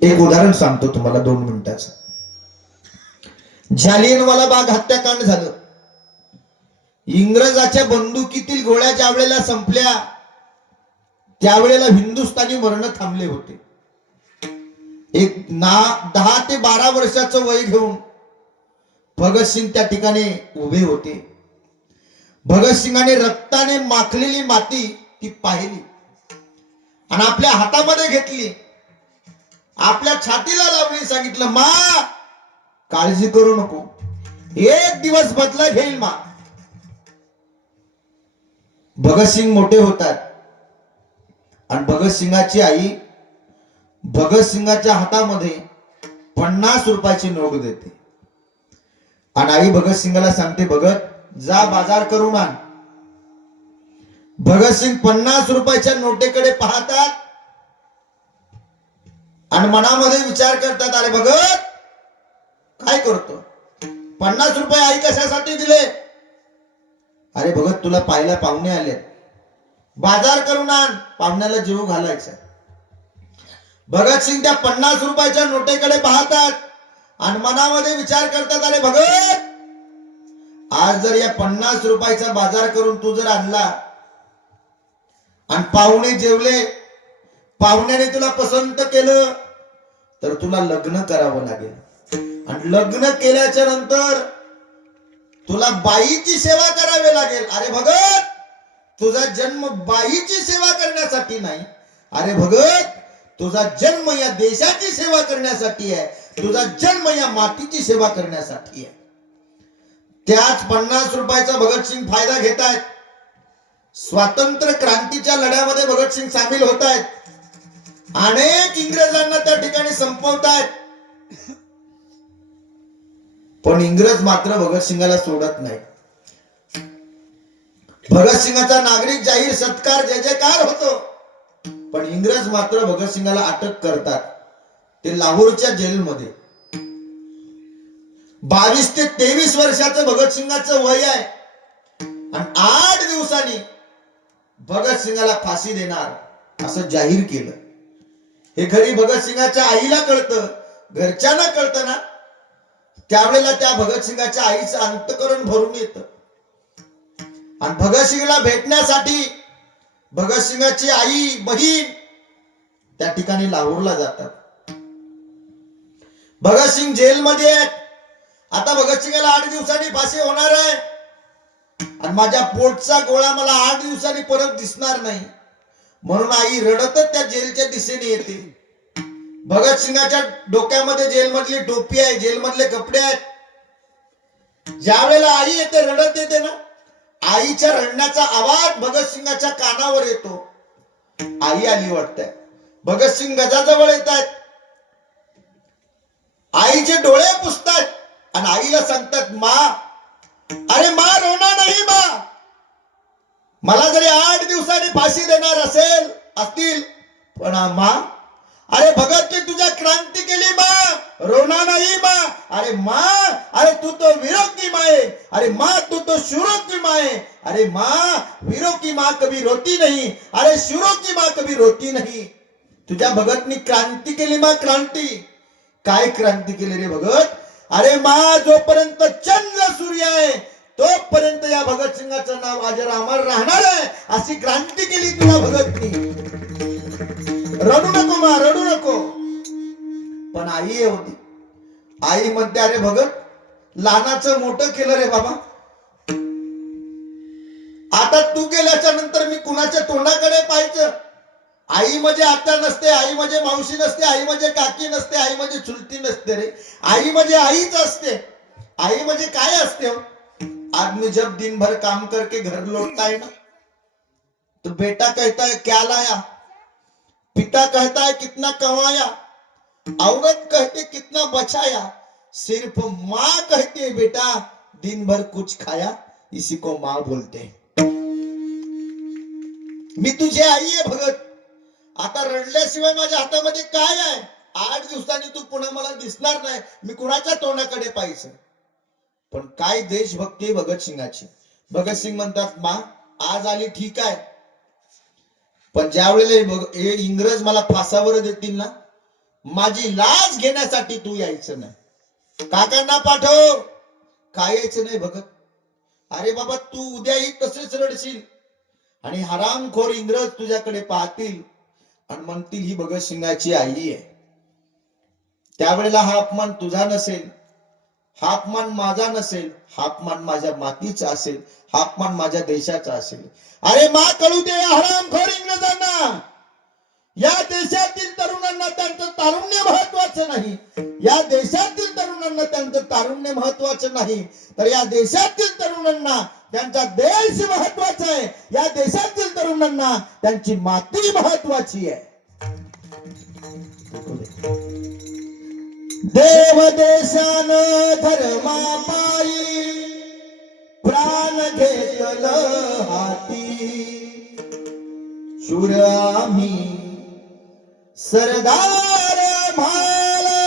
एक उदाहरण सांगतो तुम्हाला 2 मिनिटाचं. जालियनवाला बाग हत्याकांड झालं. इंग्रजाच्या बंदुकीतील गोळ्या ज्या वेळेला संपल्या त्यावेळेला हिंदुस्थानी मरण थांबले होते. एक 10 ते 12 वर्षाचं वय घेऊन भगतसिंग त्या ठिकाणी उभे होते. भगतसिंगाने रक्ताने माखलेली माती ती पाहिली आणि आपल्या हातामध्ये घेतली, आपल्या छातीला लावली, सांगितलं, मा काळजी करू नको, एक दिवस बदला घेईल मा. भगतसिंग मोठे होतात आणि भगतसिंगाची आई भगतसिंगाच्या हातामध्ये 50 रुपयाची नोट देते आणि आई भगतसिंगाला सांगते, भगत जा बाजार करून आण. भगतसिंग 50 रुपयाच्या नोटेकडे पाहतात आणि मनामध्ये विचार करतात, अरे भगत काय करतो, 50 रुपये आई कशासाठी दिले? अरे भगत तुला पाहायला पाहुणे आले, बाजार करून आण, पाहुण्याला जेवू घालायचं. भगतसिंग त्या 50 रुपयाच्या नोटेकडे पाहतात आणि मनामध्ये विचार करतात, अरे भगत आज जर या 50 रुपयाचा बाजार करून तू जर आणला आणि पाहुणे जेवले, पाहुण्याने तुला पसंत केलं, तर तुला लग्न करावं लागेल आणि लग्न केल्याच्या नंतर तुला बाईची सेवा करावी लागेल. अरे भगत तुझा जन्म बाईची सेवा करण्यासाठी नाही, अरे भगत तुझा जन्म या देशाची सेवा करण्यासाठी आहे, तुझा जन्म या मातीची सेवा करण्यासाठी आहे. त्याच 50 रुपयाचा भगतसिंग फायदा घेत आहेत. स्वातंत्र्य क्रांतीच्या लढ्यामध्ये भगतसिंग सामील होत आहेत. अनेक इंग्रजांना त्या ठिकाणी संपवतायत, पण इंग्रज मात्र भगतसिंगाला सोडत नाही. भगतसिंगाचा नागरिक जाहीर सत्कार जय जयकार होतो, पण इंग्रज मात्र भगतसिंगाला अटक करतात. ते लाहोरच्या जेलमध्ये 22 ते 23 वर्षाचं भगतसिंगाचं वय आहे आणि 8 दिवसांनी भगतसिंगाला फाशी देणार असं जाहीर केलं. हे घरी भगतसिंगाच्या आईला कळतं, घरच्यांना कळतं ना, त्यावेळेला त्या भगतसिंगाच्या आईचं अंतःकरण भरून येतं आणि भगतसिंगला भेटण्यासाठी भगतसिंगाची आई बहीण त्या ठिकाणी लाहोरला जातात. भगतसिंग जेलमध्ये आहेत. आता भगतसिंगाला 8 दिवसांनी फाशी होणार आहे आणि माझ्या पोटचा गोळा मला 8 दिवसांनी परत दिसणार नाही, म्हणून आई रडतच त्या जेलच्या दिशेने येते. भगतसिंगाच्या डोक्यामध्ये जेलमधली टोपी आहे, जेलमधले कपडे आहेत. ज्या वेळेला आई येते, रडत येते ना, आईच्या रडण्याचा आवाज भगतसिंगाच्या कानावर येतो. आई आली वाटतंय. भगतसिंग गजाजवळ येत आहेत. आईचे डोळे पुसतात आणि आईला सांगतात, मा अरे मा रोना नाही मा, मला जरी 8 दिवसांनी फाशी देणार असतील, पण मा अरे भगतने तुझ्या क्रांती केली मा, रोना नाही मा. अरे मा अरे तू तो वीरों की माँ है, अरे माँ तू तो शूरों की माँ है. अरे माँ वीरों की माँ कभी रोती नहीं, अरे शूरों की माँ कभी रोती नहीं. तुझ्या भगतनी क्रांती केली मा, क्रांती. काय क्रांती केली रे भगत? अरे माँ जोपर्यंत चंद्र सूर्य आहे तोपर्यंत या भगतसिंगाचं नाव अजर अमर राहणार आहे, अशी क्रांती केली तुला भगतनी. रडू नको मा, रडू नको. पण आई होती. आई म्हणते, अरे भगत लहानाचं मोठं केलं रे बाबा, आता तू गेल्याच्या नंतर मी कुणाच्या तोंडाकडे पाहायचं? आई म्हणजे आत्या नसते, आई म्हणजे मावशी नसते, आई म्हणजे काकी नसते, आई म्हणजे चुलती नसते रे. आई म्हणजे आईच असते. आई म्हणजे काय असते? आदमी जब दिन भर काम करके घर लौटता है ना, तो बेटा कहता है क्या लाया, पिता कहता है कितना कमाया, औरत कहते कितना बचाया, सिर्फ माँ कहती है बेटा दिन भर कुछ खाया, इसी को माँ बोलते हैं. मी तुझी आई आहे भगत. आता रडल्याशिवाय माझ्या हातामध्ये काय आहे? 8 दिवसांनी तू पुन्हा मला दिसणार नाही, मी कुणाच्या तोंडाकडे पाहायचं? पण काय देशभक्ती भगतसिंगाची. भगतसिंग म्हणतात, मा आज आली ठीक आहे, पण ज्या वेळेला हे इंग्रज मला फासावर देतील ना, माझी लाज घेण्यासाठी तू यायचं नाही. काकांना पाठव. काय यायचं नाही भगत. अरे बाबा तू उद्याही तसेच रडशील आणि हरामखोर इंग्रज तुझ्याकडे पाहतील आणि म्हणतील ही भगतसिंगाची आई आहे. त्यावेळेला हा अपमान तुझा नसेल, हा अपमान माझा नसेल, हा अपमान माझ्या मातीचा असेल, हा अपमान माझ्या देशाचा असेल. अरे मा कळू दे या हरामखोर इंग्रजांना. या देशातील तरुणांना त्यांचं तारुण्य महत्वाचं नाही. या देशातील तरुणांना त्यांचं तारुण्य महत्वाचं नाही, तर या देशातील तरुणांना त्यांचा देश महत्वाचा आहे. या देशातील तरुणांना त्यांची माती महत्वाची आहे. देव देशान धर्मा पायी प्राण घेतल हाती. शूर आम्ही सरदार भाला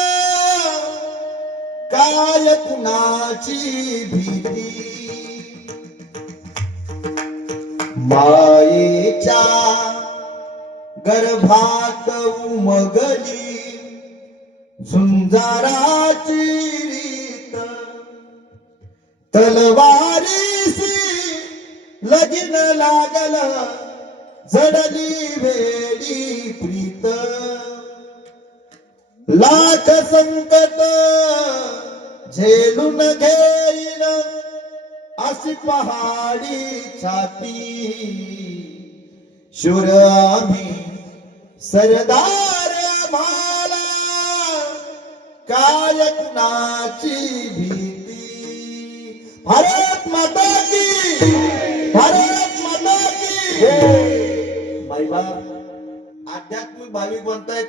काय कुणाची भीती. मायेच्या गर्भात उमगली झुंजाराची रीत. तलवारीशी लगीन लागल जडली वेडी प्रीत. लाख संकट झेलून घेईन अशी पहाडी छाती. शूर आम्ही सरदार भाला काय कुणाची भीती. भारत माता की, भारत माता की. आध्यात्मिक भाविक बनतायत.